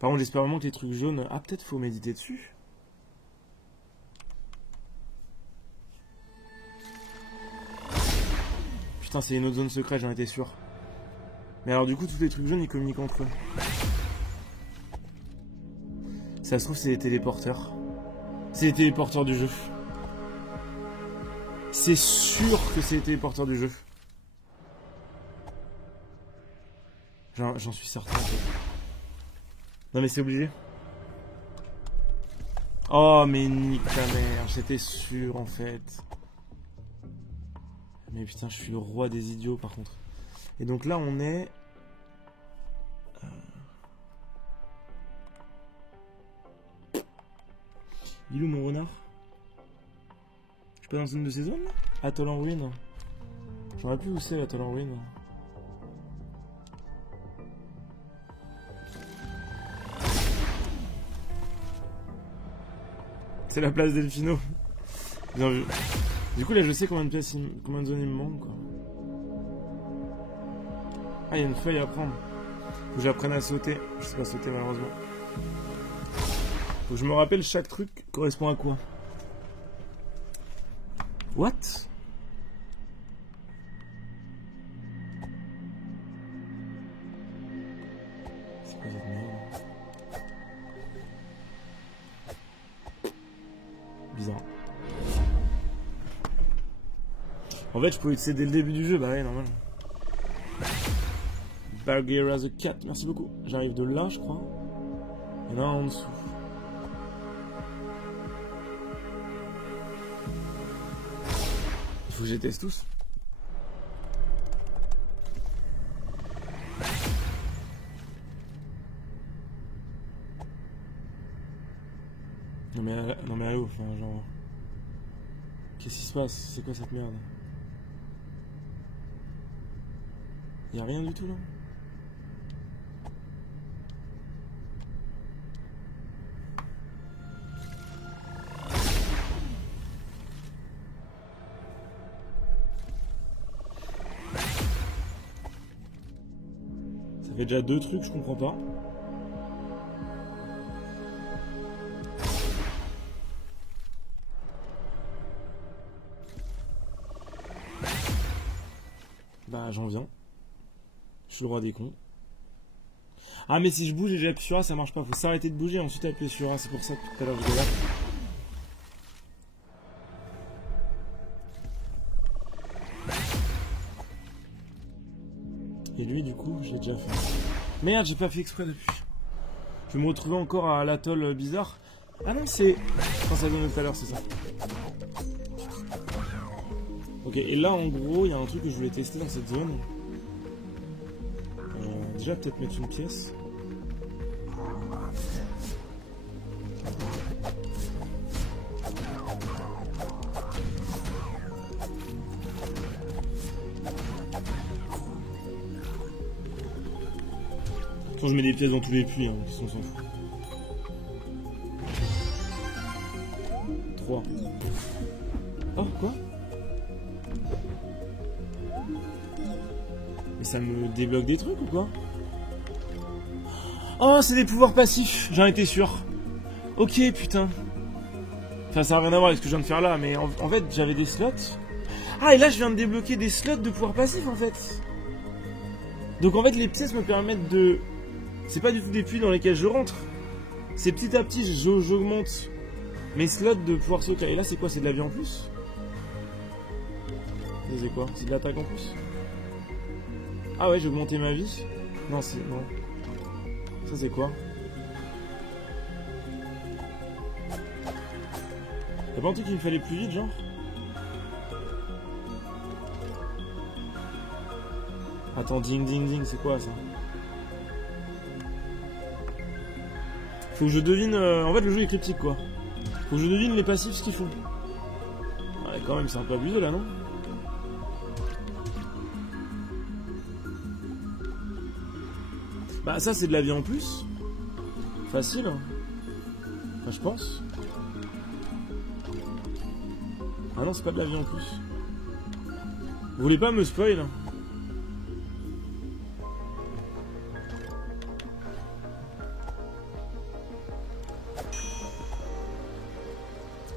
Par contre, j'espère vraiment que les trucs jaunes... Ah, peut-être faut méditer dessus. Putain, c'est une autre zone secrète, j'en étais sûr. Mais alors du coup, tous les trucs jaunes, ils communiquent entre eux. Ça se trouve, c'est les téléporteurs. C'est les téléporteurs du jeu. C'est sûr que c'est les téléporteurs du jeu. J'en suis certain. En fait. Non mais c'est obligé. Oh mais nique ta mère, j'étais sûr en fait. Mais putain, je suis le roi des idiots par contre. Et donc là, on est... Il est où mon renard? Je suis pas dans une de ces zones là? Atoll en ruine. J'aurais plus où c'est l'atoll en ruine. C'est la place Delfino. Bien vu. Du coup là je sais combien de pièces, combien de zones il me manque quoi. Ah, il y a une feuille à prendre. Faut que j'apprenne à sauter. Je sais pas sauter malheureusement. Faut que je me rappelle chaque truc correspond à quoi. What? C'est quoi cette merde? Bizarre. En fait, je pouvais utiliser dès le début du jeu, bah ouais, normal. Bagheera the Cat, merci beaucoup. J'arrive de là, je crois. Il y en a un en dessous. Il faut que je les teste tous. Non mais allô, enfin genre... Qu'est-ce qui se passe? C'est quoi cette merde? Y'a rien du tout là? Ça fait déjà 2 trucs, je comprends pas. Bah j'en viens. Je suis le roi des cons. Ah mais si je bouge et j'appuie sur A ça marche pas. Faut s'arrêter de bouger et ensuite appuyer sur A. C'est pour ça que tout à l'heure je galère. Et lui du coup j'ai déjà fait. Merde j'ai pas fait exprès depuis. Je vais me retrouver encore à l'atoll bizarre. Ah non c'est... Quand ça donne tout à l'heure c'est ça. Ok et là en gros il y a un truc que je voulais tester dans cette zone. Déjà peut-être mettre une pièce. Quand je mets des pièces dans tous les puits, hein, on s'en fout. 3. Oh, quoi? Mais ça me débloque des trucs ou quoi? Oh, c'est des pouvoirs passifs, j'en étais sûr. Ok, putain. Enfin, ça n'a rien à voir avec ce que je viens de faire là, mais en fait, j'avais des slots. Ah, et là, je viens de débloquer des slots de pouvoirs passifs, en fait. Donc, en fait, les pièces me permettent de... C'est pas du tout des puits dans lesquels je rentre. C'est petit à petit, j'augmente mes slots de pouvoir secret. Et là, c'est quoi? C'est de la vie en plus? C'est quoi? C'est de l'attaque en plus? Ah ouais, j'ai augmenté ma vie? Non, c'est... Non. Ça, c'est quoi? Y'a pas un truc qu'il me fallait plus vite, genre? Attends, ding ding ding, c'est quoi ça? Faut que je devine... En fait, le jeu est cryptique, quoi. Faut que je devine les passifs, ce qu'ils font. Ouais, quand même, c'est un peu abusé, là, non? Bah, ça, c'est de la vie en plus. Facile, hein. Enfin, je pense. Ah non, c'est pas de la vie en plus. Vous voulez pas me spoil?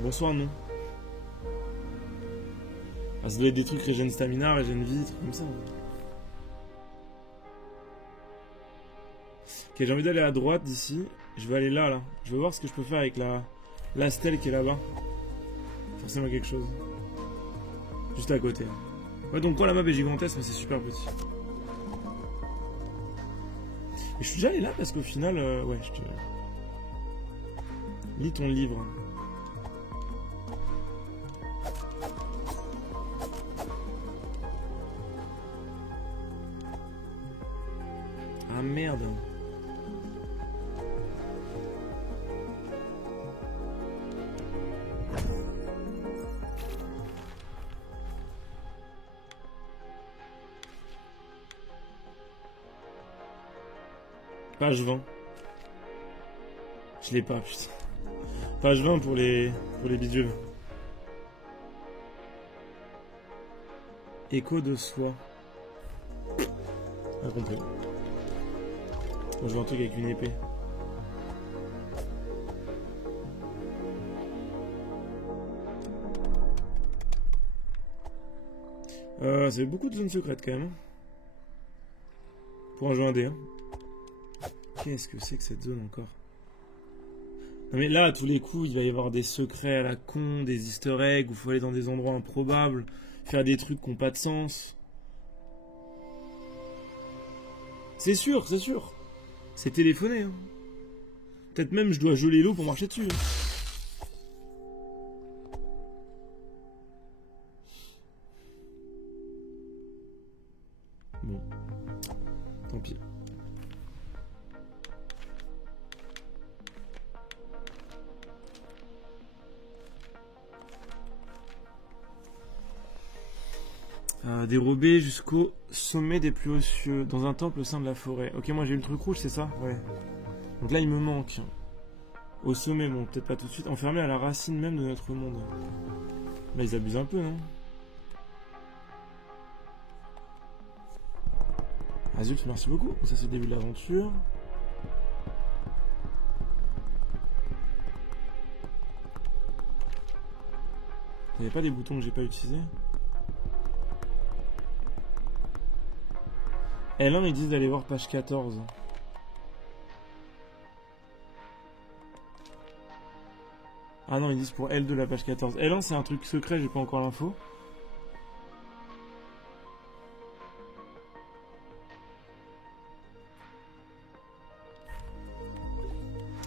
Bonsoir, non. Ah, ça doit être des trucs régène stamina, régène vie, trucs comme ça. Ok, j'ai envie d'aller à droite d'ici. Je vais aller là, là. Je vais voir ce que je peux faire avec la stèle qui est là-bas. Forcément quelque chose. Juste à côté. Ouais, donc quand la map est gigantesque, mais c'est super petit. Et je suis déjà allé là parce qu'au final, ouais, je te... Lis ton livre. Ah merde. Page 20. Je l'ai pas, putain. Page 20 pour les bidules. Écho de soi. Pas compris. Bon, je vois un truc avec une épée. Ça fait beaucoup de zones secrètes quand même. Pour un jeu indé. Hein. Qu'est-ce que c'est que cette zone encore? Non mais là, à tous les coups, il va y avoir des secrets à la con, des easter eggs, où il faut aller dans des endroits improbables, faire des trucs qui n'ont pas de sens. C'est sûr, c'est sûr. C'est téléphoné. Hein. Peut-être même je dois geler l'eau pour marcher dessus. Bon. Tant pis. Dérobé jusqu'au sommet des plus hauts cieux, dans un temple au sein de la forêt. Ok, moi j'ai eu le truc rouge, c'est ça? Ouais. Donc là il me manque. Au sommet, bon, peut-être pas tout de suite. Enfermé à la racine même de notre monde. Là ils abusent un peu, non? Ah zut, merci beaucoup. Ça c'est le début de l'aventure. Il n'y avait pas des boutons que j'ai pas utilisés? L1, ils disent d'aller voir page 14. Ah non, ils disent pour L2 la page 14. L1, c'est un truc secret, j'ai pas encore l'info.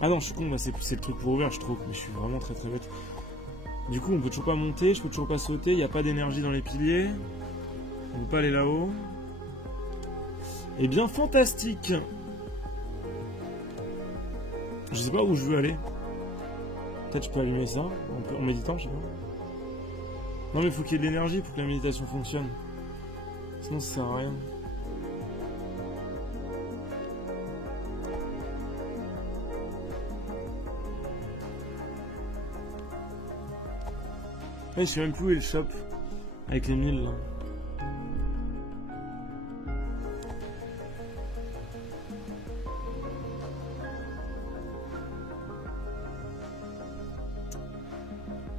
Ah non, je suis con, là, c'est le truc pour ouvrir, je trouve. Mais je suis vraiment très très bête. Du coup, on peut toujours pas monter, je peux toujours pas sauter, il n'y a pas d'énergie dans les piliers. On peut pas aller là-haut. Eh bien, fantastique. Je sais pas où je veux aller. Peut-être je peux allumer ça en méditant, je sais pas. Non mais il faut qu'il y ait de l'énergie pour que la méditation fonctionne. Sinon ça sert à rien. Ouais, je sais même plus où est le shop. Avec les 1000 là.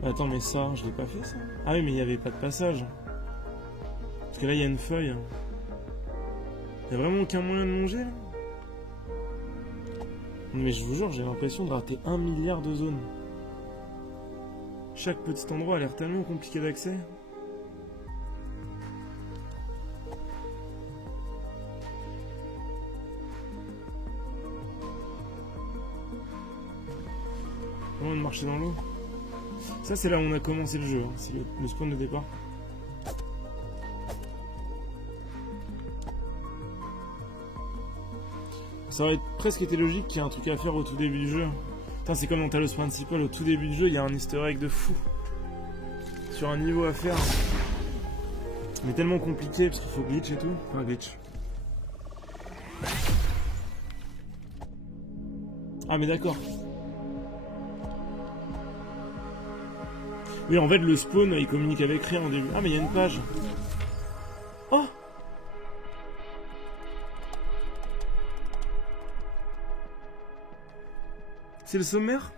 Attends, mais ça, je l'ai pas fait ça. Ah oui, mais il n'y avait pas de passage. Parce que là, il y a une feuille. Il n'y a vraiment aucun moyen de longer là. Mais je vous jure, j'ai l'impression de rater 1 milliard de zones. Chaque petit endroit a l'air tellement compliqué d'accès. Comment de marcher dans l'eau? Ça, c'est là où on a commencé le jeu, hein. C'est le spawn de départ. Ça aurait presque été logique qu'il y ait un truc à faire au tout début du jeu. Putain, c'est comme dans Talos Principal, au tout début du jeu, il y a un easter egg de fou. Sur un niveau à faire. Mais tellement compliqué, parce qu'il faut glitch et tout. Enfin, glitch. Ah, mais d'accord. Oui, en fait, le spawn, il communique avec rien au début. Ah, mais il y a une page. Oh! C'est le sommaire?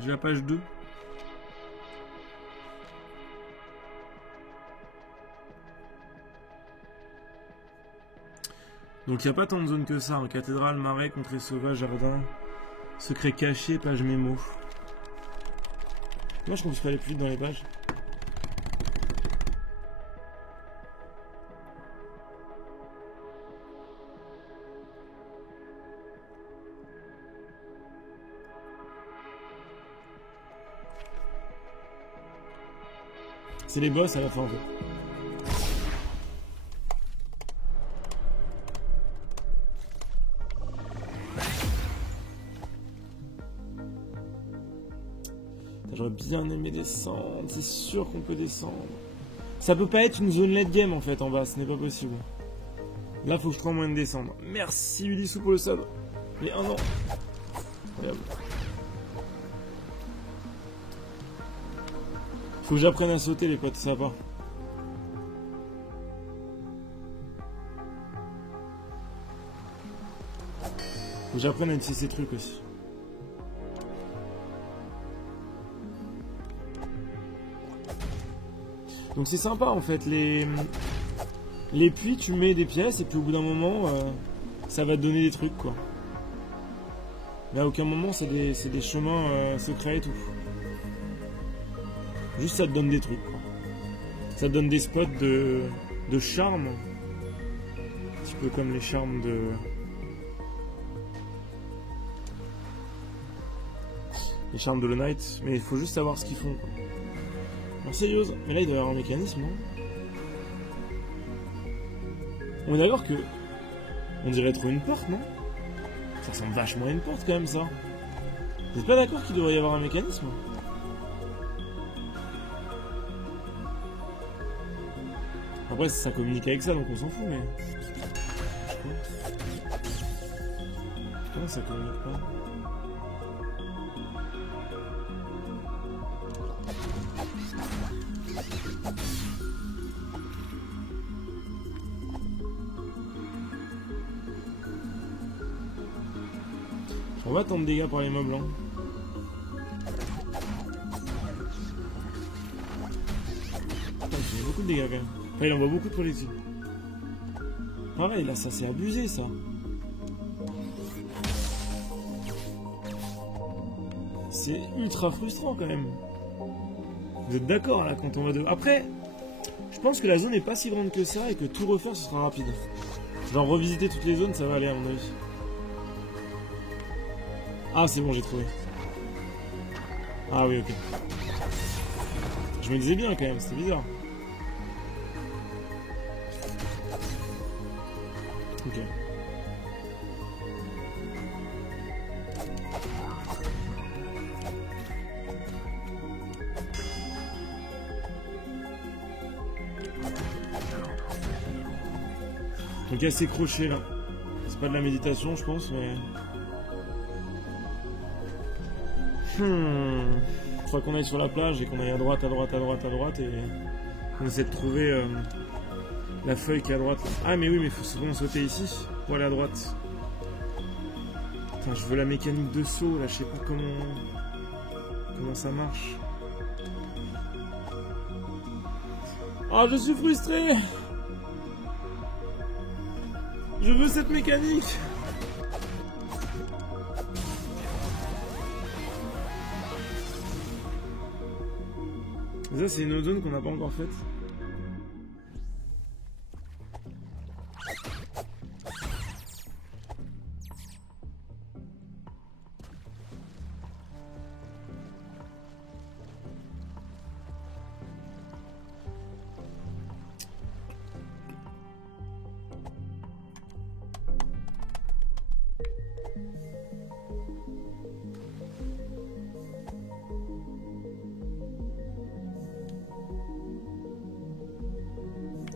J'ai la page 2. Donc il n'y a pas tant de zones que ça. Hein. Cathédrale, marais, contrée sauvage, jardin, secret caché, page mémo. Moi je trouve que je peux aller plus vite dans les pages. C'est les boss à la fin en fait. J'aurais bien aimé descendre, c'est sûr qu'on peut descendre. Ça peut pas être une zone late game en fait en bas, ce n'est pas possible. Là faut que je trouve moyen de descendre. Merci Ulissou pour le sub. Mais un an. Incroyable. Faut que j'apprenne à sauter les potes, ça va pas. Faut que j'apprenne à utiliser ces trucs aussi. Donc c'est sympa en fait, les puits tu mets des pièces et puis au bout d'un moment ça va te donner des trucs quoi. Mais à aucun moment c'est des chemins secrets et tout. Juste ça te donne des trucs quoi. Ça te donne des spots de charme. Un petit peu comme les charmes de... Les charmes de Hollow Knight, mais il faut juste savoir ce qu'ils font quoi. Alors sérieuse, mais là il doit y avoir un mécanisme, non? On est d'accord que... On dirait trop une porte, non? Ça ressemble vachement à une porte quand même ça. Vous êtes pas d'accord qu'il devrait y avoir un mécanisme? Après ça communique avec ça donc on s'en fout mais... Comment ça communique pas? On va tant de dégâts par les mobs là. Putain, il fait beaucoup de dégâts quand même. Enfin, il envoie beaucoup de projectiles. Pareil, là, ça c'est abusé ça. C'est ultra frustrant quand même. Vous êtes d'accord là quand on va de... Après, je pense que la zone n'est pas si grande que ça et que tout refaire ce sera rapide. Genre revisiter toutes les zones, ça va aller à mon avis. Ah c'est bon, j'ai trouvé. Ah oui, ok. Je me disais bien quand même, c'était bizarre. Ok. Donc il y a ces crochets là. C'est pas de la méditation je pense mais... Faut qu'on aille sur la plage et qu'on aille à droite, à droite, à droite, à droite et on essaie de trouver la feuille qui est à droite. Ah mais oui mais il faut souvent sauter ici pour aller à droite. Putain je veux la mécanique de saut là, je sais pas comment ça marche. Ah je suis frustré. Je veux cette mécanique. Ça c'est une autre zone qu'on n'a pas encore faite.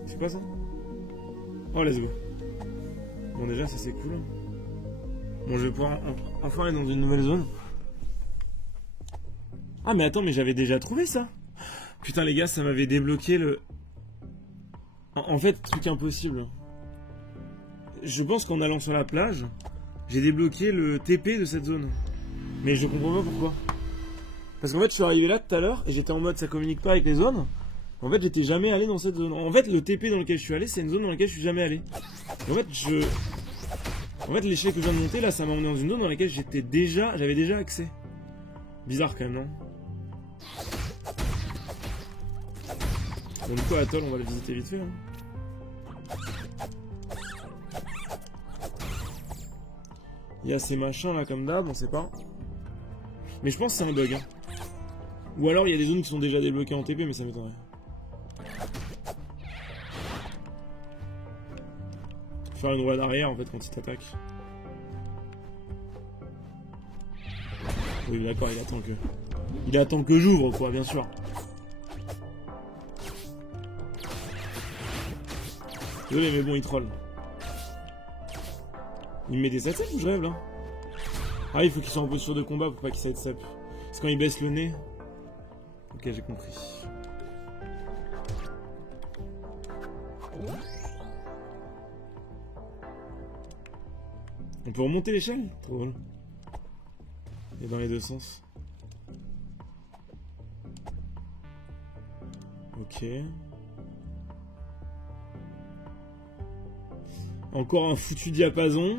C'est quoi ça? Oh let's go. Bon déjà ça c'est cool. Bon je vais pouvoir enfin aller dans une nouvelle zone. Ah mais attends mais j'avais déjà trouvé ça. Putain les gars ça m'avait débloqué le... En fait truc impossible. Je pense qu'en allant sur la plage, j'ai débloqué le TP de cette zone. Mais je comprends pas pourquoi. Parce qu'en fait, je suis arrivé là tout à l'heure et j'étais en mode ça communique pas avec les zones. En fait, j'étais jamais allé dans cette zone. En fait, le TP dans lequel je suis allé, c'est une zone dans laquelle je suis jamais allé. Et en fait, l'échelle que je viens de monter, là, ça m'a emmené dans une zone dans laquelle j'avais déjà accès. Bizarre quand même, non? Bon, du coup, Atoll, on va le visiter vite fait. Hein. Il y a ces machins là comme d'hab, on sait pas. Mais je pense que c'est un bug. Hein. Ou alors il y a des zones qui sont déjà débloquées en TP, mais ça m'étonnerait. Faut faire une roue d'arrière en fait quand il t'attaque. Oui, d'accord, il attend que. Il attend que j'ouvre, quoi, bien sûr. Désolé, mais bon, il troll. Il me met des 7 ou je rêve là? Ah, il faut qu'il soit un peu sûr de combat pour pas qu'il s'aide sap. C'est quand il baisse le nez. Ok, j'ai compris. On peut remonter l'échelle? Trop drôle. Et dans les deux sens. Ok. Encore un foutu diapason.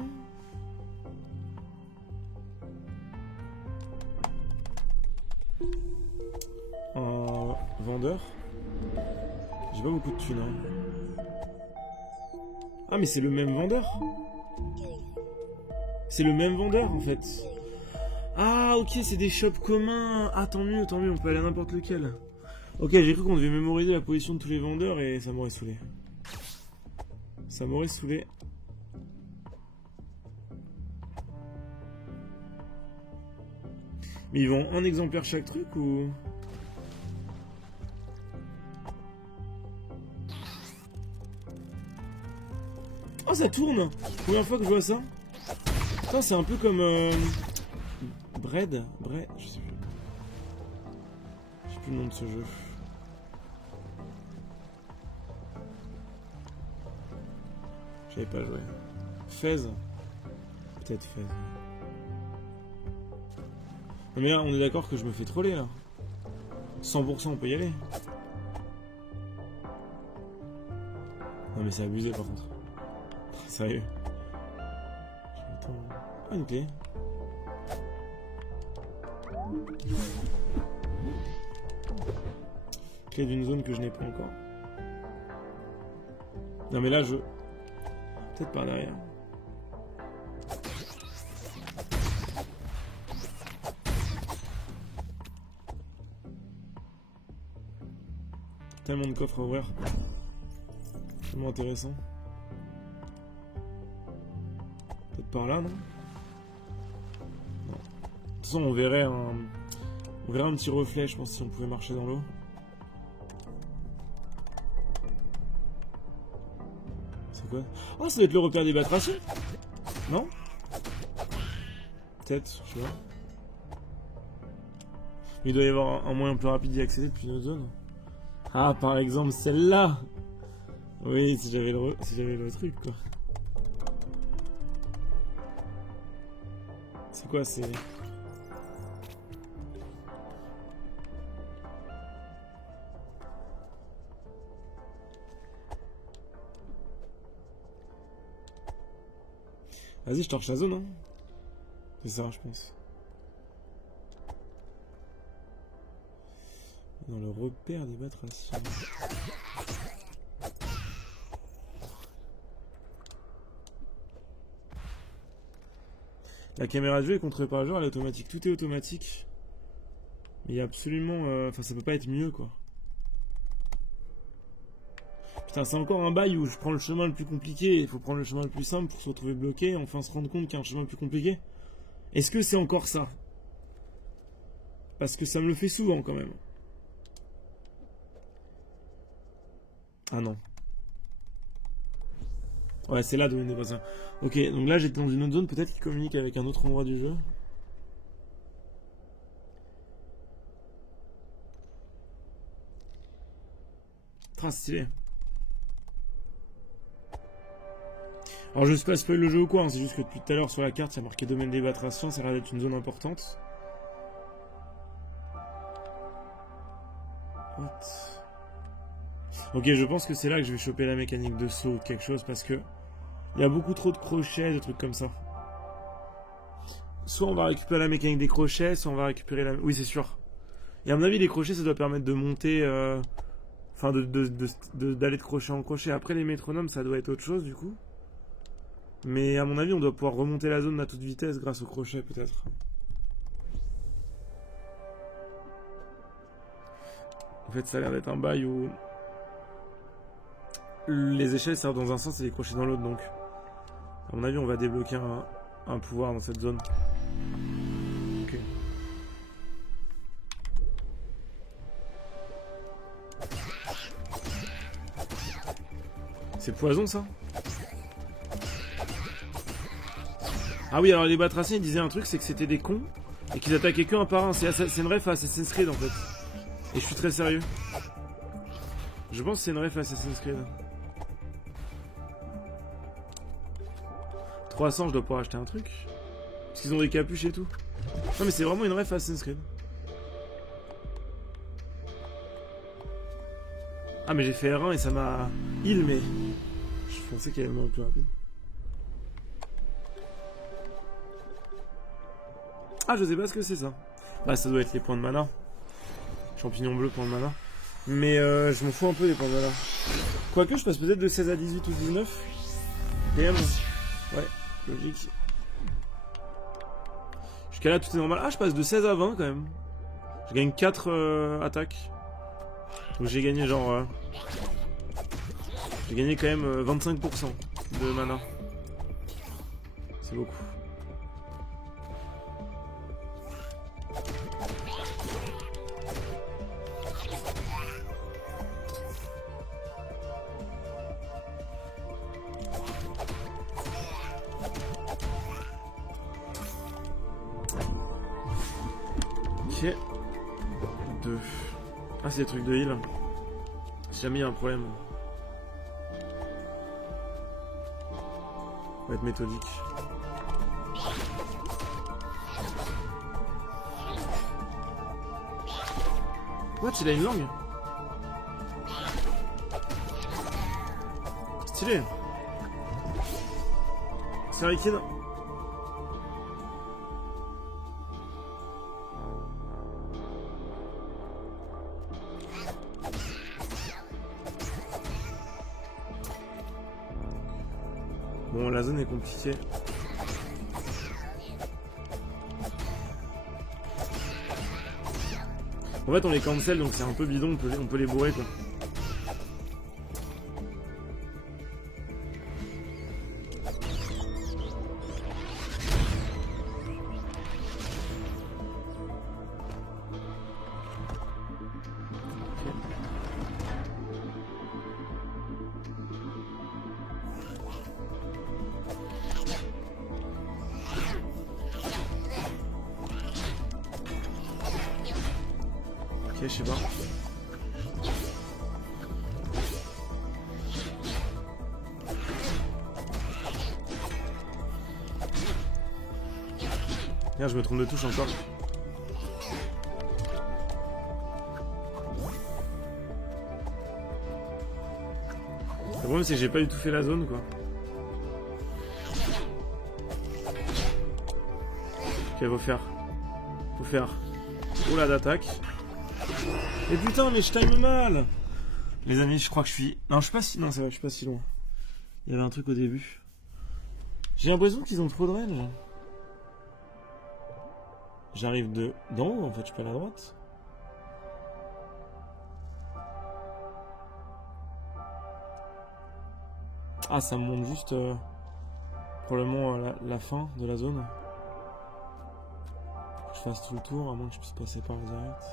Un vendeur. J'ai pas beaucoup de thunes. Hein. Ah mais c'est le même vendeur. C'est le même vendeur en fait. Ah ok, c'est des shops communs. Ah tant mieux, on peut aller à n'importe lequel. Ok, j'ai cru qu'on devait mémoriser la position de tous les vendeurs et ça m'aurait saoulé. Ça m'aurait saoulé. Mais ils vendent un exemplaire chaque truc ou... Oh ça tourne. Première fois que je vois ça. Putain, c'est un peu comme... Bread, je sais plus. Je sais plus le nom de ce jeu. J'avais pas joué. Fez. Peut-être Fez. Non mais là, on est d'accord que je me fais troller là. 100% on peut y aller. Non mais c'est abusé par contre. Sérieux. Ah une clé. Clé d'une zone que je n'ai pas encore. Non mais là je... Peut-être par derrière. Tellement de coffres à ouvrir. Tellement intéressant. Peut-être par là, non? Non. De toute façon, on verrait un petit reflet, je pense, si on pouvait marcher dans l'eau. C'est quoi? Oh, ça doit être le repère des batraciens? Non? Peut-être, je sais pas. Il doit y avoir un moyen plus rapide d'y accéder depuis notre zone. Ah, par exemple, celle-là. Oui, si j'avais le truc, quoi. C'est quoi, c'est... Vas-y, je torche la zone, hein. C'est ça, je pense. Dans le repère des batraciens. La caméra de jeu est contrôlée par le joueur, elle est automatique. Tout est automatique. Mais il y a absolument... Enfin, ça peut pas être mieux, quoi. Putain, c'est encore un bail où je prends le chemin le plus compliqué. Il faut prendre le chemin le plus simple pour se retrouver bloqué. Enfin, se rendre compte qu'il y a un chemin le plus compliqué. Est-ce que c'est encore ça? Parce que ça me le fait souvent, quand même. Ah non. Ouais, c'est là domaine des batraciens. Ok, donc là j'étais dans une autre zone, peut-être qui communique avec un autre endroit du jeu. Très stylé. Alors je sais pas spoil le jeu ou quoi, hein, c'est juste que depuis tout à l'heure sur la carte il y a marqué domaine des batraciens, ça a l'air d'être une zone importante. Ok, je pense que c'est là que je vais choper la mécanique de saut ou de quelque chose parce que il y a beaucoup trop de crochets, de trucs comme ça. Soit on va récupérer la mécanique des crochets, soit on va récupérer la... Oui, c'est sûr. Et à mon avis, les crochets, ça doit permettre de monter... Enfin, d'aller de crochet en crochet. Après, les métronomes, ça doit être autre chose, du coup. Mais à mon avis, on doit pouvoir remonter la zone à toute vitesse grâce aux crochets, peut-être. En fait, ça a l'air d'être un bail où... Les échelles servent dans un sens et les crochets dans l'autre, donc... À mon avis, on va débloquer un pouvoir dans cette zone. Ok. C'est poison, ça? Ah oui, alors les Batraciens, ils disaient un truc, c'est que c'était des cons et qu'ils attaquaient qu'un par un. C'est une ref à Assassin's Creed, en fait. Et je suis très sérieux. Je pense que c'est une ref à Assassin's Creed. 300, je dois pouvoir acheter un truc. Parce qu'ils ont des capuches et tout. Non mais c'est vraiment une ref à Assassin's Creed. Ah mais j'ai fait R1 et ça m'a heal, mais... Je pensais qu'il y avait le monde plus rapide. Ah, je sais pas ce que c'est ça. Bah ça doit être les points de mana. Champignons bleus, points de mana. Mais je m'en fous un peu des points de mana. Quoique je passe peut-être de 16 à 18 ou 19. DM. Ouais, logique. Jusqu'à là tout est normal. Ah, je passe de 16 à 20 quand même. Je gagne 4 attaques. Donc j'ai gagné genre... J'ai gagné quand même 25% de mana. C'est beaucoup. Ok. 2. Ah, c'est des trucs de heal. Si jamais il y a un problème. On va être méthodique. What, il a une langue? Stylé. C'est un liquide. Bon, la zone est compliquée. En fait, on les cancel, donc c'est un peu bidon, on peut les bourrer, quoi. Ok, je sais pas. Merde, je me trompe de touche encore. Le problème c'est que j'ai pas du tout fait la zone, quoi. Ok, faut faire. Oula d'attaque. Et putain, mais je time mal. Les amis, je crois que je suis... Non, je suis pas si... Non, c'est vrai, je suis pas si loin. Il y avait un truc au début. J'ai l'impression qu'ils ont trop de range. J'arrive d'en haut, en fait, je suis pas à la droite. Ah, ça me montre juste... probablement la fin de la zone. Faut que je fasse tout le tour, à moins que je puisse passer par le direct.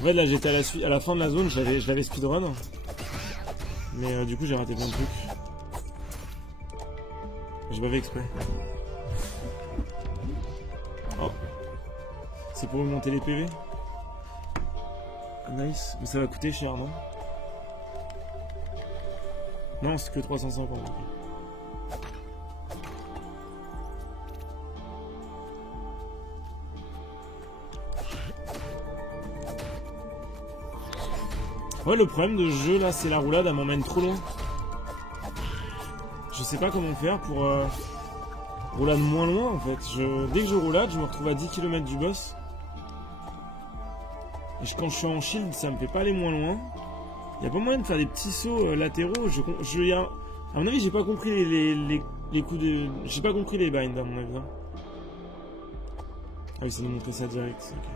En fait, là, j'étais à la fin de la zone, je l'avais speedrun. Mais du coup, j'ai raté plein de trucs. Je m'avais exprès. Oh. C'est pour monter les PV. Nice. Mais ça va coûter cher, non? Non, c'est que 350. Ouais, le problème de ce jeu là, c'est la roulade, elle m'emmène trop loin. Je sais pas comment faire pour roulade moins loin en fait. Dès que je roulade, je me retrouve à 10 km du boss. Et quand je suis en shield, ça me fait pas aller moins loin. Il y a pas moyen de faire des petits sauts latéraux. À mon avis, j'ai pas compris les coups de... J'ai pas compris les binds à mon avis. Hein. Ah oui, ça nous montrait ça direct. Okay.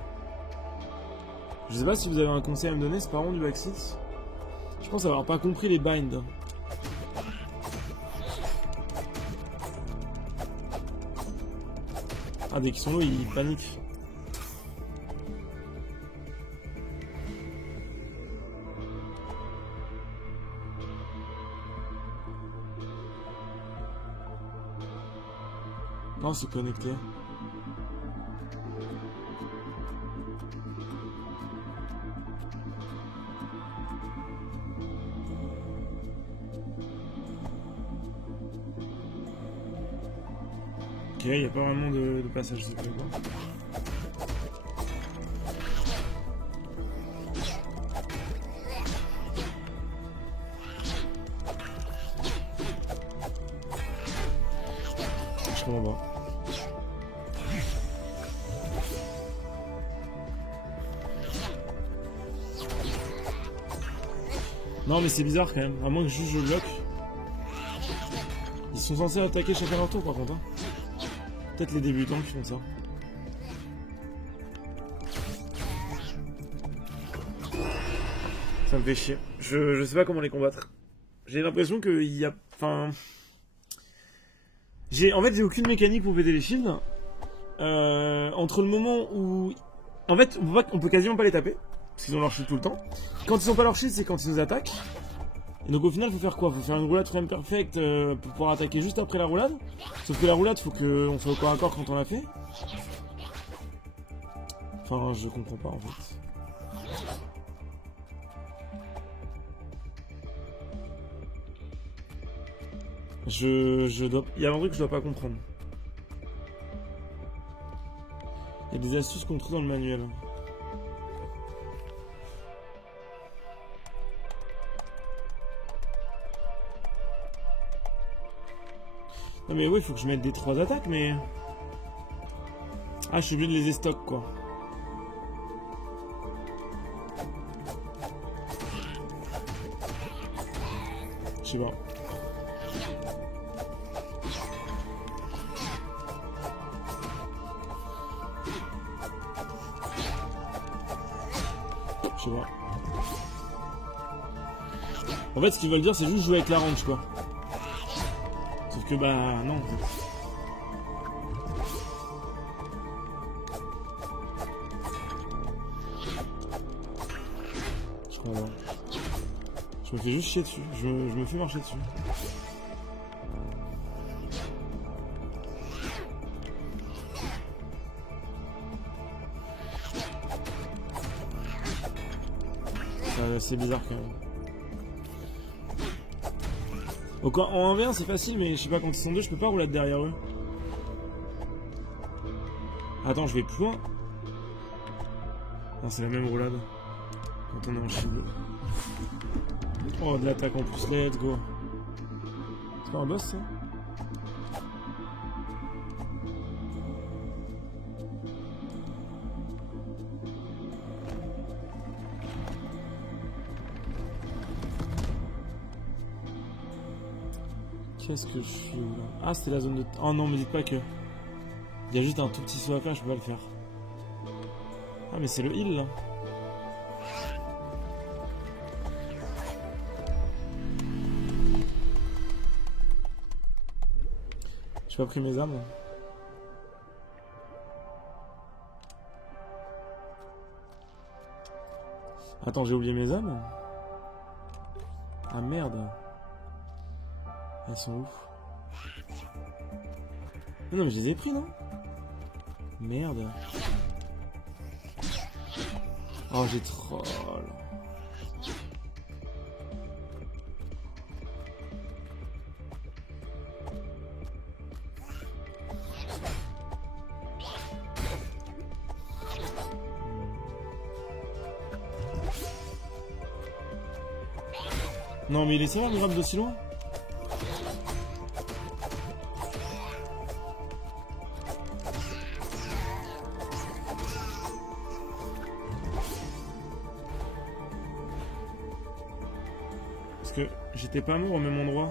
Je sais pas si vous avez un conseil à me donner, c'est pas du backseat. Je pense avoir pas compris les binds. Ah, dès qu'ils sont là, ils paniquent. Non, c'est connecté. Ok, il n'y a pas vraiment de passage secret. Je comprends pas. Non mais c'est bizarre quand même, à moins que juste je bloque. Ils sont censés attaquer chacun leur tour par contre. Hein. Peut-être les débutants qui font ça. Ça me fait chier. Je sais pas comment les combattre. J'ai l'impression qu'il y a... Enfin... En fait, j'ai aucune mécanique pour péter les shields. Entre le moment où... En fait, on peut quasiment pas les taper. Parce qu'ils ont leur shield tout le temps. Quand ils ont pas leur shield, c'est quand ils nous attaquent. Et donc au final, faut faire quoi? Faut faire une roulade frame perfect pour pouvoir attaquer juste après la roulade. Sauf que la roulade, faut qu'on soit au corps à corps quand on l'a fait. Enfin, je comprends pas en fait. Il y a un truc que je dois pas comprendre. Il y a des astuces qu'on trouve dans le manuel. Non mais oui, faut que je mette des 3 attaques, mais... Ah, je suis obligé de les stock quoi. Je sais pas. Je sais pas. En fait, ce qu'ils veulent dire, c'est juste jouer avec la range quoi. Sauf que bah non en fait. Je comprends pas. Je me fais juste chier dessus. Je me fais marcher dessus. C'est bizarre quand même. Donc en 1v1 c'est facile, mais je sais pas, quand ils sont deux, je peux pas rouler derrière eux. Attends, je vais plus loin. Non, c'est la même roulade. Quand on est en shield. Oh, de l'attaque en plus, let's go. C'est pas un boss ça? Qu'est-ce que je suis là? Ah, c'était la zone de... Oh non, me dites pas que... Il y a juste un tout petit saut à faire, je peux pas le faire. Ah, mais c'est le heal, là. J'ai pas pris mes armes. Attends, j'ai oublié mes âmes. Ah, merde. Elles sont où? Non, mais je les ai pris, non? Merde. Oh, j'ai troll. Non mais il est sévère, le grab d'aussi loin. Parce que j'étais pas mort au même endroit.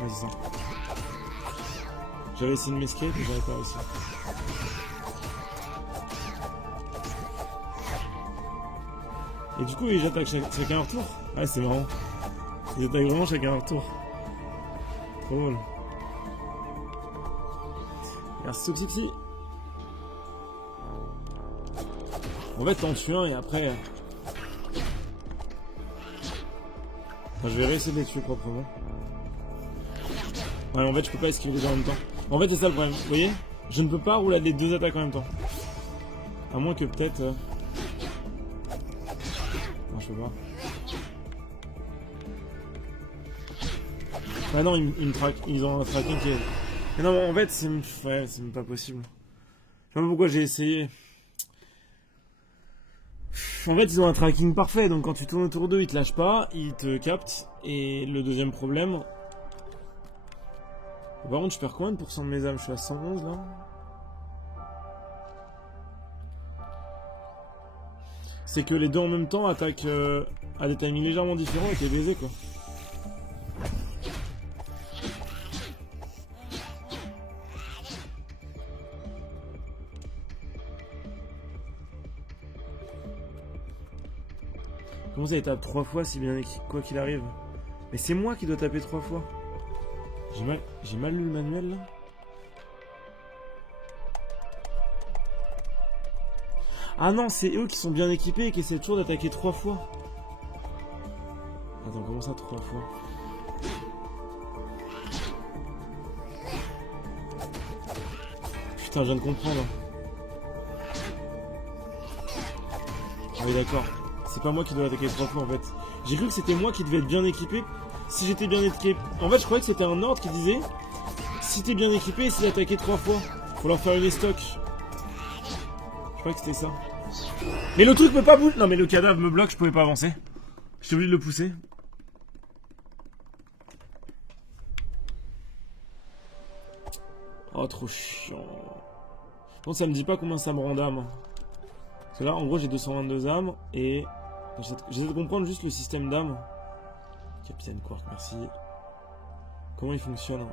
Ouais, c'est ça. J'avais essayé de m'escape et j'avais pas réussi. Et du coup, ils attaquent chacun leur tour. Ouais, c'est marrant. Ils attaquent vraiment chacun leur tour. Trop drôle. Merci Toxixi. En fait, t'en tues un et après... Enfin, je vais réessayer de les tuer proprement. Ouais, en fait, je peux pas esquiver les deux en même temps. En fait, c'est ça le problème. Vous voyez? Je ne peux pas rouler les deux attaques en même temps. À moins que peut-être... Non, je peux pas. Ah non, ils me traquent. Ils ont un tracking qui est... Mais non, en fait, c'est... Ouais, c'est même pas possible. Je sais pas pourquoi j'ai essayé. En fait, ils ont un tracking parfait. Donc, quand tu tournes autour d'eux, ils te lâchent pas. Ils te captent. Et le deuxième problème... Par contre, je perds combien de pourcents de mes âmes? Je suis à 111 là. C'est que les deux en même temps attaquent à des timings légèrement différents et t'es baisé quoi. Comment ça, il tape 3 fois si bien quoi qu'il arrive? Mais c'est moi qui dois taper 3 fois. J'ai mal lu le manuel là. Ah non, c'est eux qui sont bien équipés et qui essaient toujours d'attaquer 3 fois. Attends, comment ça 3 fois? Putain, je viens de comprendre. Ah oui, d'accord. C'est pas moi qui dois attaquer 3 fois en fait. J'ai cru que c'était moi qui devais être bien équipé. Si j'étais bien équipé... En fait, je croyais que c'était un ordre qui disait si t'es bien équipé, essaie d'attaquer 3 fois. Faut leur faire une estoc. Je croyais que c'était ça. Mais le truc peut pas bouger. Non, mais le cadavre me bloque, je pouvais pas avancer. J'étais obligé de le pousser. Oh, trop chiant. Bon, ça me dit pas combien ça me rend d'âme. Parce que là, en gros, j'ai 222 âmes et... J'essaie de comprendre juste le système d'âme. Capitaine Quark, merci. Comment il fonctionne?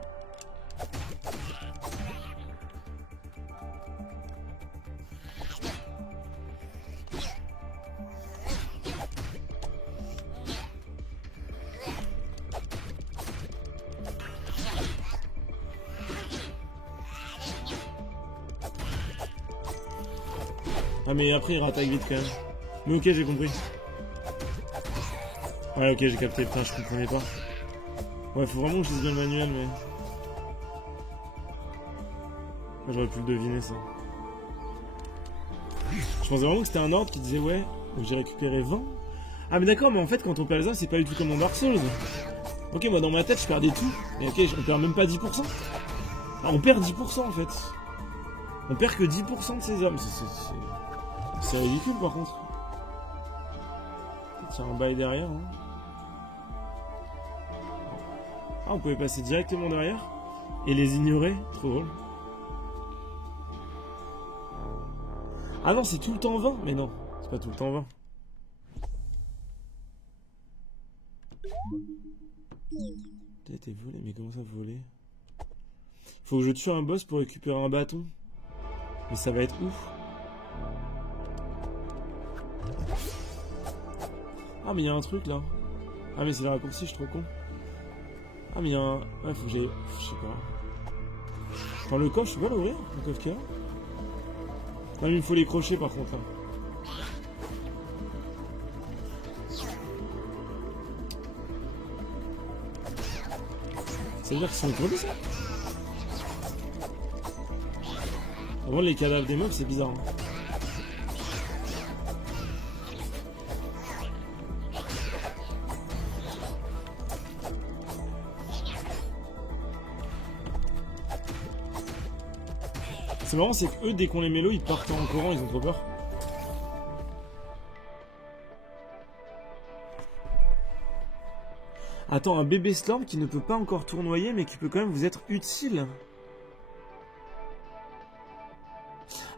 Ah mais après il rattaque vite quand même. Mais ok, j'ai compris. Ouais, ok, j'ai capté. Putain, je comprenais pas. Ouais, faut vraiment que je lise bien le manuel, mais... J'aurais pu le deviner, ça. Je pensais vraiment que c'était un ordre qui disait, ouais, donc j'ai récupéré 20. Ah, mais d'accord, mais en fait, quand on perd les âmes, c'est pas du tout comme dans Dark Souls. Ok, moi, dans ma tête, je perdais tout. Mais ok, on perd même pas 10%. Ah, on perd 10%, en fait. On perd que 10% de ses âmes. C'est ridicule, par contre. C'est un bail derrière, hein. Ah, on pouvait passer directement derrière et les ignorer. Trop drôle. Ah non, c'est tout le temps 20. Mais non, c'est pas tout le temps 20. T'as été volé, mais comment ça voler? Faut que je tue un boss pour récupérer un bâton. Mais ça va être ouf. Ah mais il y a un truc là. Ah mais c'est le raccourci, je suis trop con. Ah mais il y a un... Ouais, faut que j'ai... Je sais pas. Enfin le coffre, je peux pas l'ouvrir, le coffre qu'il y a. Non mais il me faut les crochets par contre là. Ça veut dire qu'ils sont étourdis ça? Avant les cadavres des mobs c'est bizarre. Hein. C'est marrant, c'est que eux, dès qu'on les mélo, ils partent en courant, ils ont trop peur. Attends, un bébé Slorm qui ne peut pas encore tournoyer, mais qui peut quand même vous être utile.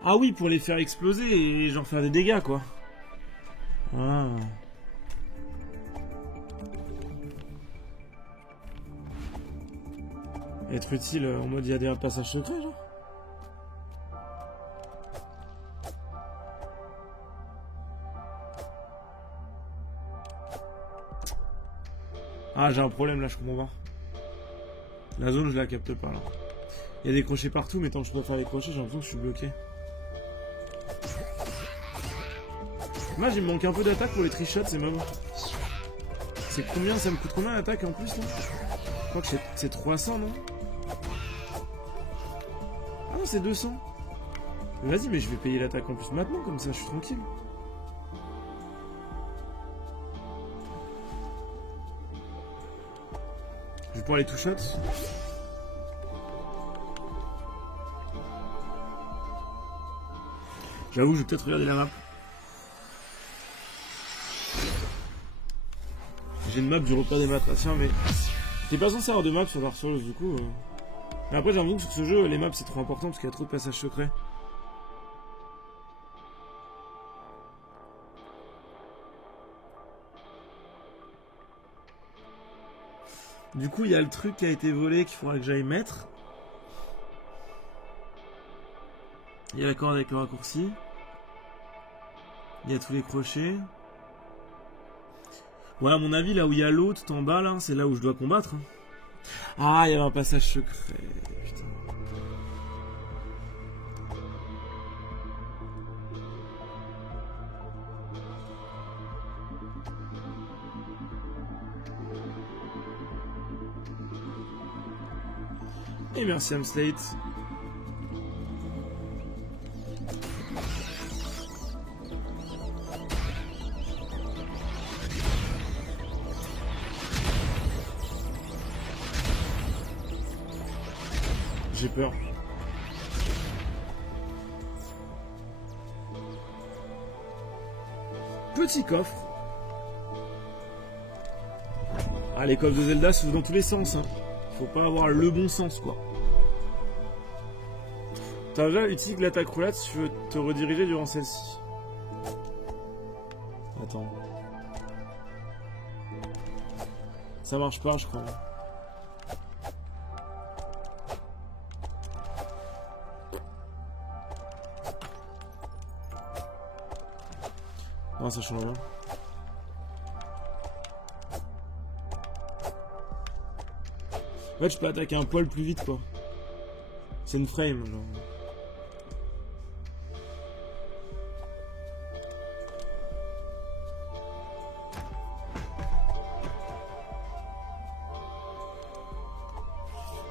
Ah oui, pour les faire exploser et genre faire des dégâts, quoi. Ah. Être utile en mode il y a des passages secrets, genre. Ah, j'ai un problème là, je comprends pas. La zone, je la capte pas là. Il y a des crochets partout, mais tant que je peux faire les crochets, j'ai l'impression que je suis bloqué. Moi, il me manque un peu d'attaque pour les trichots, ces mobs. C'est combien? Ça me coûte combien l'attaque en plus là? Je crois que c'est 300, non? Ah non, c'est 200. Vas-y, mais je vais payer l'attaque en plus maintenant, comme ça je suis tranquille. Je vais pouvoir les two-shots. J'avoue, je vais peut-être regarder la map. J'ai une map du repas des matraciens, mais t'es pas censé avoir de map sur Dark Souls, du coup. Mais après, j'ai l'impression que sur ce jeu, les maps c'est trop important parce qu'il y a trop de passages secrets. Du coup, il y a le truc qui a été volé qu'il faudra que j'aille mettre. Il y a la corde avec le raccourci. Il y a tous les crochets. Ouais, à mon avis, là où il y a l'eau tout en bas, là, c'est là où je dois combattre. Ah, il y avait un passage secret. Putain. Et merci Amslate. J'ai peur. Petit coffre. Ah, les coffres de Zelda s'ouvrent dans tous les sens. Hein. Faut pas avoir le bon sens, quoi. T'as déjà utilisé l'attaque roulade si tu veux te rediriger durant celle-ci. Attends. Ça marche pas, je crois. Non, ça change rien. En fait, je peux attaquer un poil plus vite, quoi. C'est une frame, genre.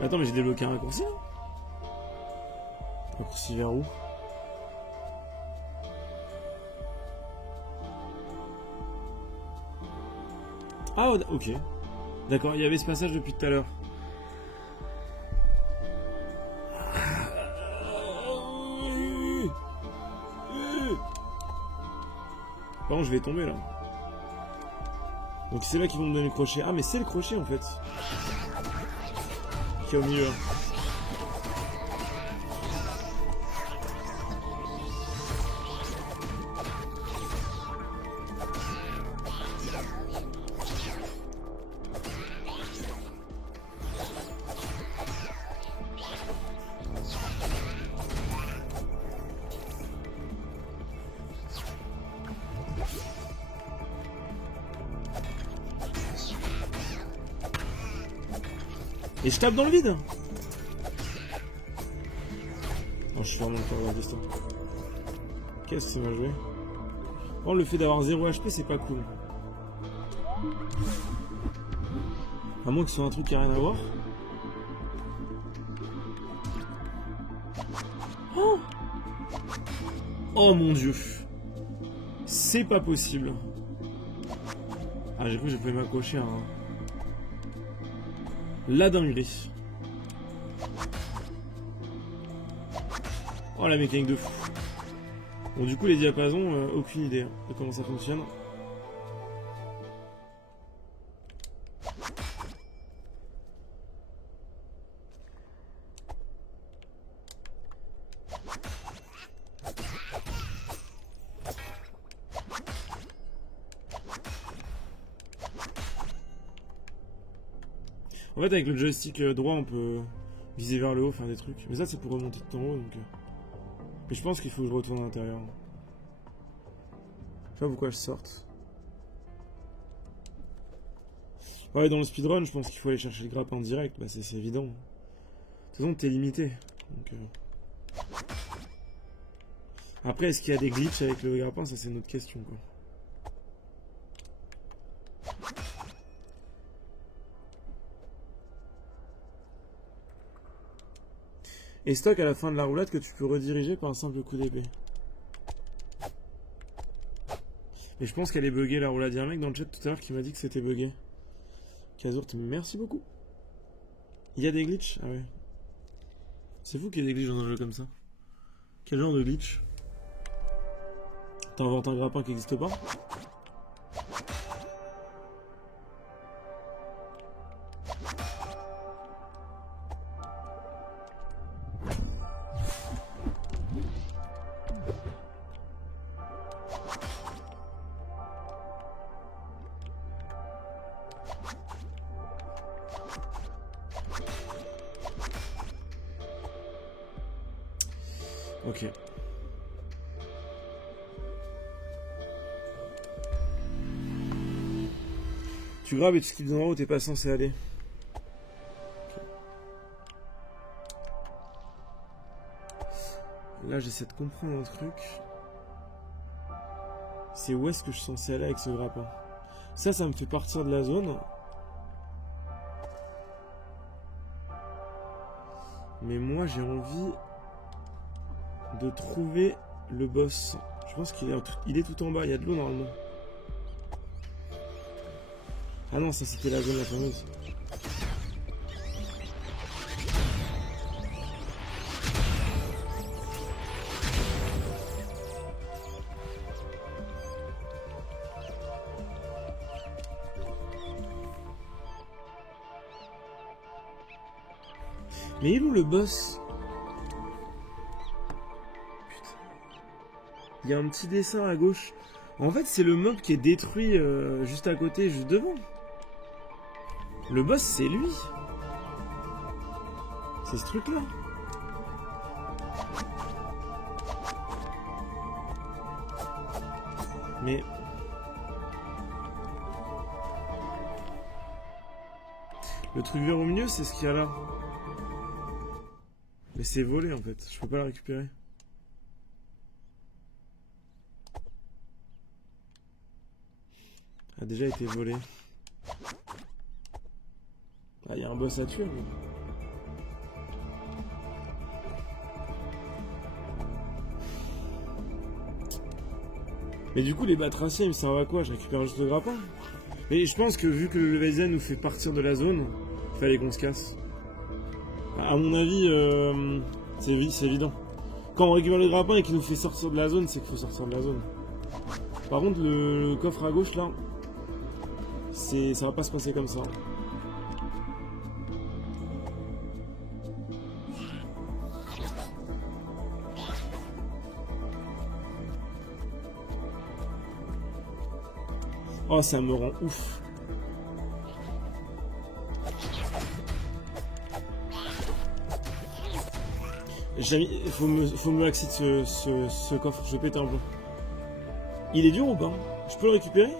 Attends, mais j'ai débloqué un raccourci, là. Raccourci vers où? Ah, ok. D'accord, il y avait ce passage depuis tout à l'heure. Par contre, je vais tomber là. Donc c'est là qu'ils vont me donner le crochet. Ah, mais c'est le crochet en fait. Qui est au milieu. Et je tape dans le vide. Oh, je suis vraiment le cœur d'un destin. Qu'est-ce que c'est mal joué. Oh, le fait d'avoir 0 HP, c'est pas cool. À moins que ce soit un truc qui a rien à voir. Oh, oh mon dieu. C'est pas possible. Ah, j'ai cru que je pouvais m'accrocher à un... La dinguerie. Oh, la mécanique de fou. Bon, du coup, les diapasons, aucune idée de comment ça fonctionne. En fait, avec le joystick droit, on peut viser vers le haut, faire des trucs. Mais ça, c'est pour remonter tout en haut, donc... Mais je pense qu'il faut que je retourne à l'intérieur. Je sais pas pourquoi je sorte. Ouais, dans le speedrun, je pense qu'il faut aller chercher le grappin en direct. Bah, c'est évident. De toute façon, t'es limité. Donc, Après, est-ce qu'il y a des glitches avec le grappin? Ça, c'est une autre question, quoi. Et stock à la fin de la roulade que tu peux rediriger par un simple coup d'épée. Et je pense qu'elle est buggée la roulade. Il y a un mec dans le chat tout à l'heure qui m'a dit que c'était buggé. Kazourt, merci beaucoup. Il y a des glitches? Ah ouais. C'est fou qu'il y ait des glitches dans un jeu comme ça. Quel genre de glitch? T'inventes un grappin qui n'existe pas? Ok. Tu graves et tu skips en haut, t'es pas censé aller. Okay. Là, j'essaie de comprendre un truc. C'est où est-ce que je suis censé aller avec ce grappin? Ça me fait partir de la zone. Mais moi, j'ai envie de trouver le boss. Je pense qu'il est tout en bas, il y a de l'eau normalement. Ah non, ça c'était la zone la fameuse. Mais il est où le boss? Il y a un petit dessin à gauche. En fait, c'est le mob qui est détruit juste à côté, juste devant. Le boss, c'est lui. C'est ce truc-là. Mais... le truc vert au milieu, c'est ce qu'il y a là. Mais c'est volé, en fait. Je peux pas la récupérer. A déjà été volé. Ah, il y a un boss à tuer. Mais du coup, les batraciens, ils me servent à quoi? Je récupère juste le grappin. Mais je pense que vu que le level Z nous fait partir de la zone, il fallait qu'on se casse. À mon avis, c'est évident. Quand on récupère le grappin et qu'il nous fait sortir de la zone, c'est qu'il faut sortir de la zone. Par contre, le coffre à gauche, là, ça va pas se passer comme ça. Oh, ça me rend ouf. Il faut me axer de ce coffre, je vais péter un plomb. Il est dur ou pas? Je peux le récupérer?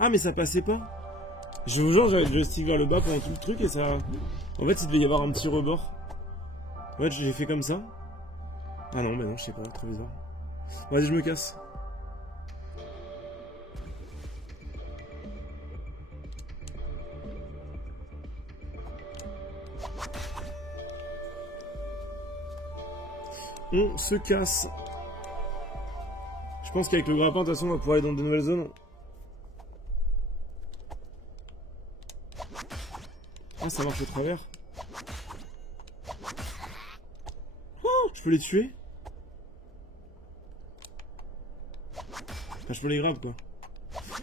Ah mais ça passait pas. Je vous jure, j'avais le joystick vers le bas pendant tout le truc et ça... En fait il devait y avoir un petit rebord. En fait j'ai fait comme ça. Ah non bah non je sais pas, trop bizarre. Vas-y je me casse. On se casse. Je pense qu'avec le grappin de toute façon on va pouvoir aller dans de nouvelles zones. Ah, ça marche au travers. Oh, je peux les tuer. Enfin, je peux les grab, quoi.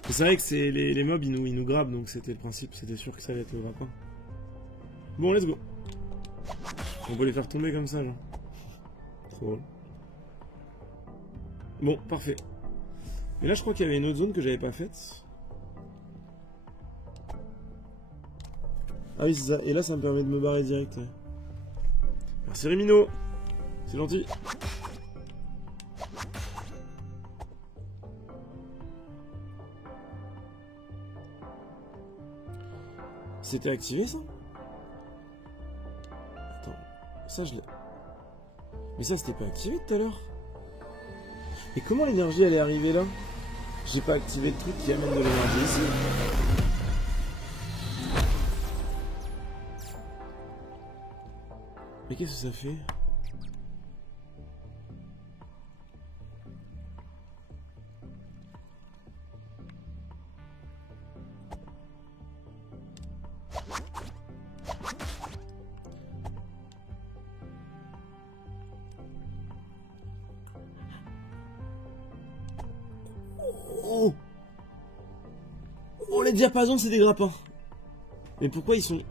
C'est vrai que c'est les mobs, ils nous grabent, donc c'était le principe, c'était sûr que ça allait être le grappin. Bon, let's go. On peut les faire tomber comme ça, genre. Trop drôle. Bon, parfait. Et là, je crois qu'il y avait une autre zone que j'avais pas faite. Ah oui, c'est ça. Et là, ça me permet de me barrer direct. Ouais. Merci Rémino. C'est gentil. C'était activé, ça? Attends. Ça, je l'ai... Mais ça, c'était pas activé tout à l'heure. Et comment l'énergie, elle est arrivée là? J'ai pas activé le truc qui amène de l'énergie ici. Mais qu'est-ce que ça fait? Oh! Oh, les diapasons, c'est des grappins. Mais pourquoi ils sont...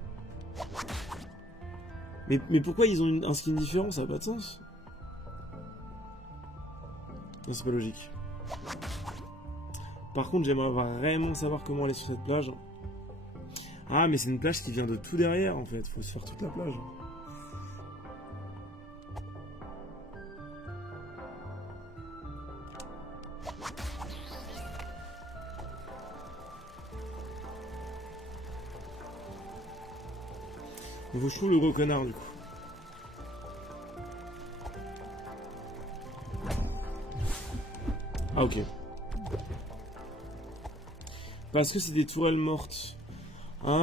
Mais pourquoi ils ont un skin différent? Ça n'a pas de sens. Non, c'est pas logique. Par contre, j'aimerais vraiment savoir comment aller sur cette plage. Ah, mais c'est une plage qui vient de tout derrière, en fait. Faut se faire toute la plage. Il faut que je trouve le gros connard, du coup. Ah, ok. Parce que c'est des tourelles mortes. Ah.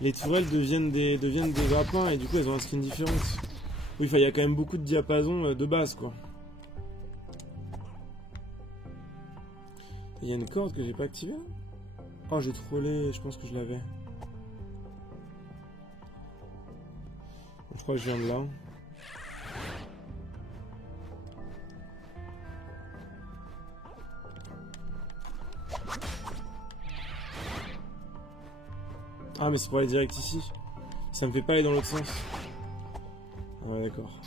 Les tourelles deviennent des grappins et du coup elles ont un skin différent. Oui, il y a quand même beaucoup de diapasons de base, quoi. Il y a une corde que j'ai pas activée là? Oh, j'ai trollé, je pense que je l'avais. Je crois que je viens de là. Ah, mais c'est pour aller direct ici. Ça me fait pas aller dans l'autre sens. Ah ouais, d'accord.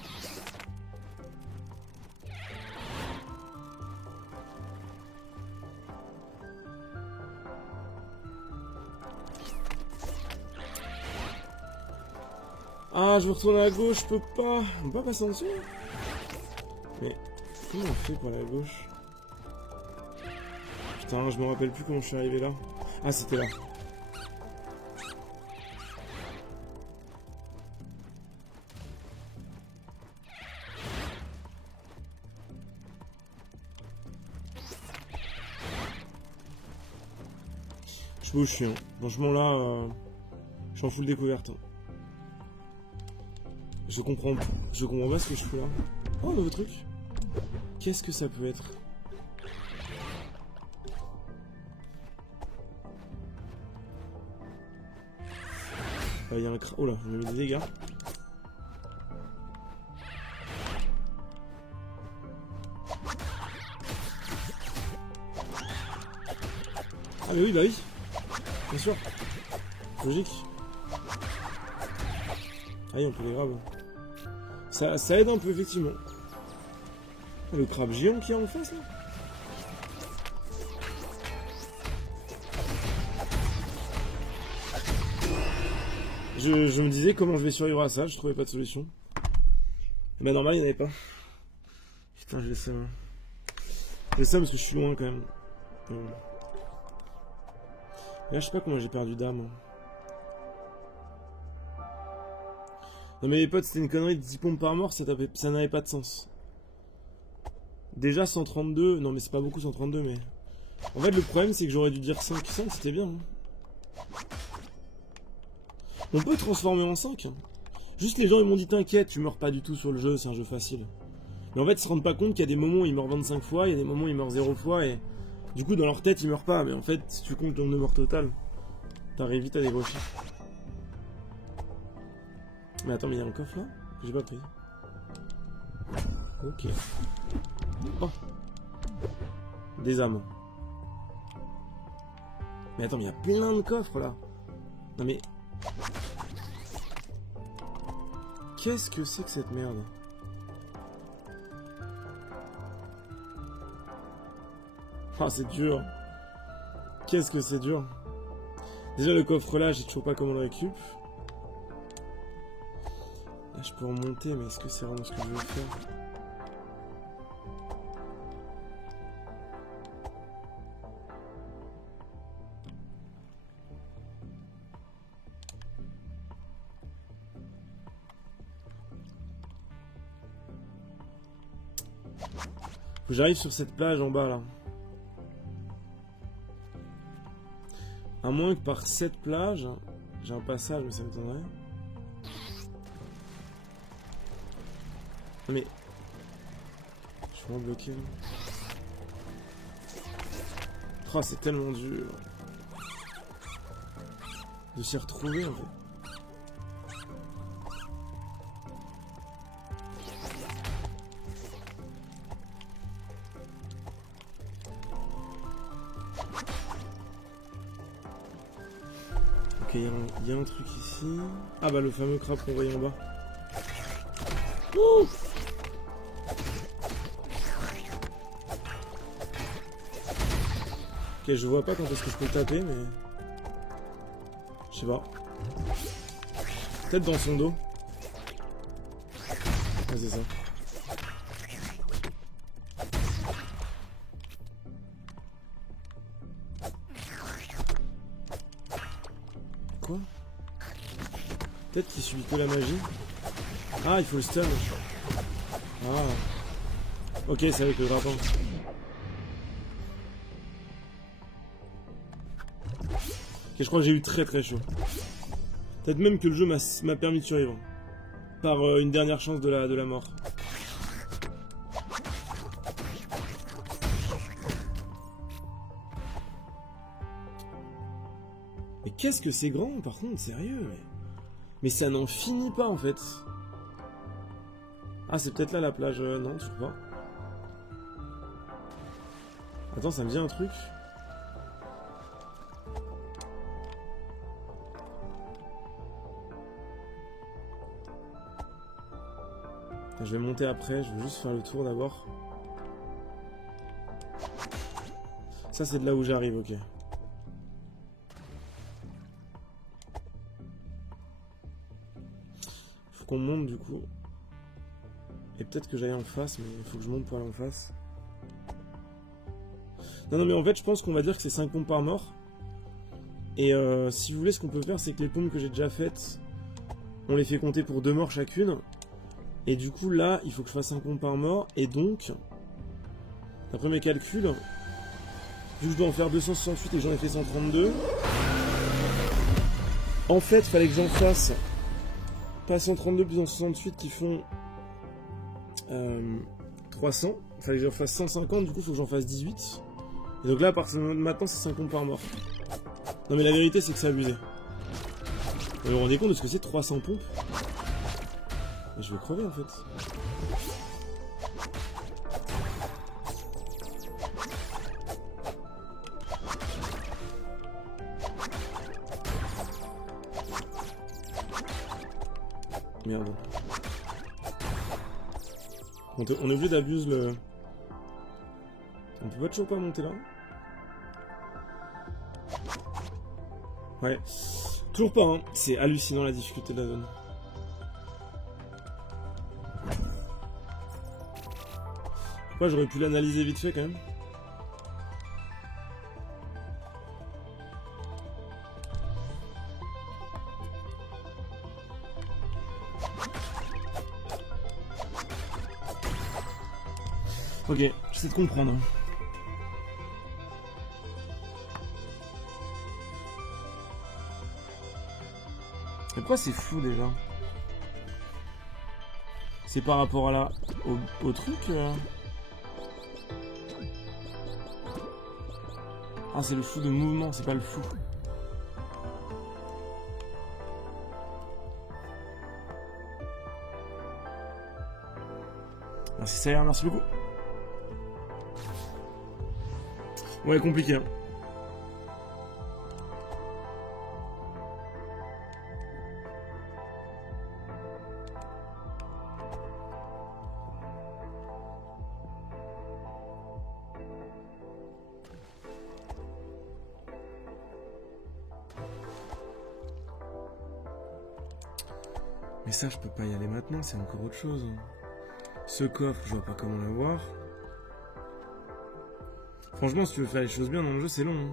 Ah, je me retourne à la gauche, je peux pas. On peut pas passer en dessous. Mais comment on fait pour aller à gauche? Putain, je me rappelle plus comment je suis arrivé là. Ah, c'était là. Je sais pas où je suis, hein. Franchement là, je suis en full découverte. Hein. Je comprends pas ce que je fais là. Oh, nouveau truc. Qu'est-ce que ça peut être? Il y a un oh là, il m'a mis des dégâts. Ah mais oui, bah oui. Bien sûr. Logique. Ah oui, on peut les grave. Ça aide un peu, effectivement. Le crabe géant qui est en face, là. Je me disais comment je vais survivre à ça, je trouvais pas de solution. Bah normal, il n'y en avait pas. Putain, j'ai ça. J'ai ça parce que je suis loin, quand même. Là, je sais pas comment j'ai perdu d'âme. Non mais les potes, c'était une connerie de 10 pompes par mort, ça n'avait pas de sens. Déjà 132, non mais c'est pas beaucoup 132 mais... En fait le problème c'est que j'aurais dû dire 5, 5 c'était bien. Hein. On peut transformer en 5. Hein. Juste les gens ils m'ont dit t'inquiète, tu meurs pas du tout sur le jeu, c'est un jeu facile. Mais en fait ils se rendent pas compte qu'il y a des moments où ils meurent 25 fois, il y a des moments où ils meurent 0 fois et... Du coup dans leur tête ils meurent pas, mais en fait si tu comptes le nombre de morts total, t'arrives vite à des gros chiffres. Mais attends, mais il y a un coffre là que j'ai pas pris. Ok. Oh. Des âmes. Mais attends, mais il y a plein de coffres là. Non mais... Qu'est-ce que c'est que cette merde? Ah, c'est dur. Qu'est-ce que c'est dur. Déjà, le coffre là, j'ai toujours pas comment le récup. Là, je peux remonter, mais est-ce que c'est vraiment ce que je veux faire? Faut que j'arrive sur cette plage en bas là. À moins que par cette plage, j'ai un passage, mais ça m'étonnerait. Mais... Je suis vraiment bloqué là. Oh, c'est tellement dur. De s'y retrouver en fait. Ok, il y a un truc ici. Ah bah le fameux crabe qu'on voyait en bas. Ouh! Ok, je vois pas quand est-ce que je peux le taper, mais... Je sais pas. Peut-être dans son dos. Ah, c'est ça. Quoi? Peut-être qu'il subit que la magie. Ah, il faut le stun. Ah. Ok, c'est avec le grappin. Ok, je crois que j'ai eu très très chaud. Peut-être même que le jeu m'a permis de survivre. Par une dernière chance de la mort. Mais qu'est-ce que c'est grand par contre, sérieux. Mais ça n'en finit pas en fait. Ah, c'est peut-être là la plage. Non, toujours pas. Attends, ça me dit un truc. Je vais monter après, je vais juste faire le tour d'abord. Ça c'est de là où j'arrive, ok. Faut qu'on monte du coup. Et peut-être que j'aille en face, mais il faut que je monte pour aller en face. Non, non, mais en fait je pense qu'on va dire que c'est 5 pompes par mort. Et si vous voulez, ce qu'on peut faire, c'est que les pompes que j'ai déjà faites, on les fait compter pour 2 morts chacune. Et du coup là, il faut que je fasse un compte par mort. Et donc, d'après mes calculs, vu que je dois en faire 268 et que j'en ai fait 132, en fait, il fallait que j'en fasse pas 132 plus 168 qui font 300. Il fallait que j'en fasse 150, du coup il faut que j'en fasse 18. Et donc là, à partir de maintenant, c'est 5 comptes par mort. Non mais la vérité, c'est que c'est abusé. Vous vous rendez compte de ce que c'est 300 pompes? Je vais crever en fait. Merde. On est obligé d'abuser le... On peut pas toujours pas monter là? Ouais. Toujours pas, hein. C'est hallucinant la difficulté de la zone. Pourquoi j'aurais pu l'analyser vite fait quand même. Ok, j'essaie de comprendre. Mais pourquoi c'est fou déjà? C'est par rapport à la... au truc Ah, c'est le flou de mouvement, c'est pas le flou. Merci Sayer, merci beaucoup. Ouais, compliqué. Hein. Mais ça, je peux pas y aller maintenant, c'est encore autre chose. Ce coffre, je vois pas comment l'avoir. Franchement, si tu veux faire les choses bien dans le jeu, c'est long. Hein.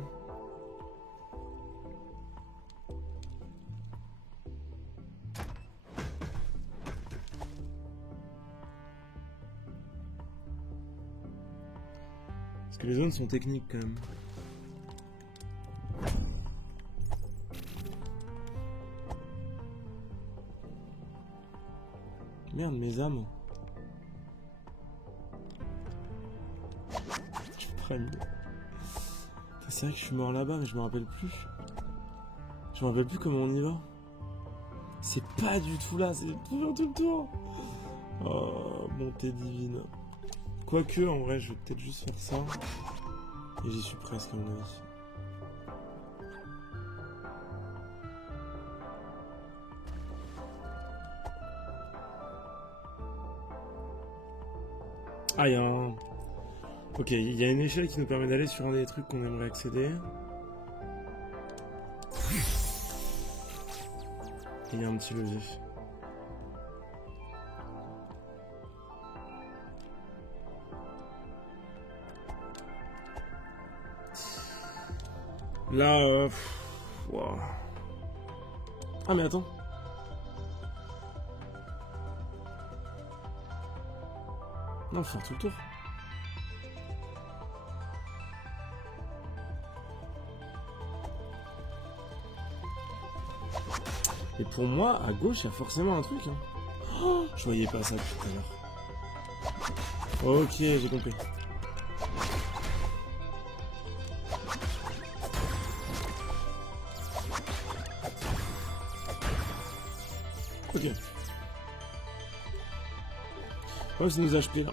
Parce que les zones sont techniques quand même. Merde, mes âmes. Je prenne. C'est vrai que je suis mort là-bas, mais je me rappelle plus. Je me rappelle plus comment on y va. C'est pas du tout là, c'est toujours tout le tour. Oh, montée divine. Quoique, en vrai, je vais peut-être juste faire ça. Et j'y suis presque, à mon avis. Ah, il y a un... Ok, il y a une échelle qui nous permet d'aller sur un des trucs qu'on aimerait accéder. Il y a un petit levier. Là, wow. Ah mais attends. Non, faut faire tout le tour. Et pour moi, à gauche, il y a forcément un truc. Hein. Oh, je voyais pas ça tout à l'heure. Ok, j'ai compris. Ok. Oh, c'est nos HP là.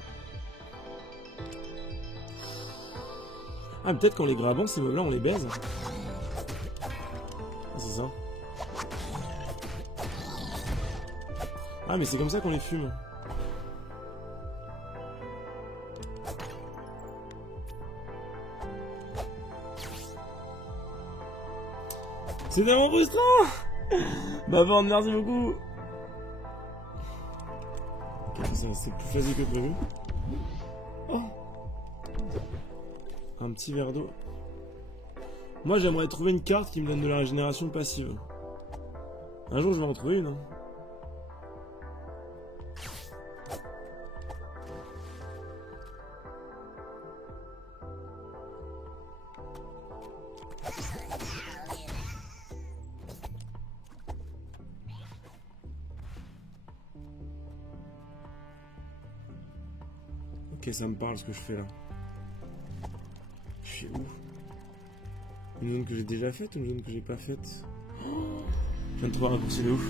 Ah, peut-être qu'en les grabant, ces mobs là, on les baise. Ah, c'est ça. Ah, mais c'est comme ça qu'on les fume. C'est tellement frustrant. Bah bon, merci beaucoup. Ok, c'est plus facile que prévu. Oh. Un petit verre d'eau. Moi, j'aimerais trouver une carte qui me donne de la régénération passive. Un jour, je vais en trouver une. Hein. Ok, ça me parle ce que je fais là. Je suis où? Une zone que j'ai déjà faite ou une zone que j'ai pas faite? Je viens de trouver un raccourci de ouf.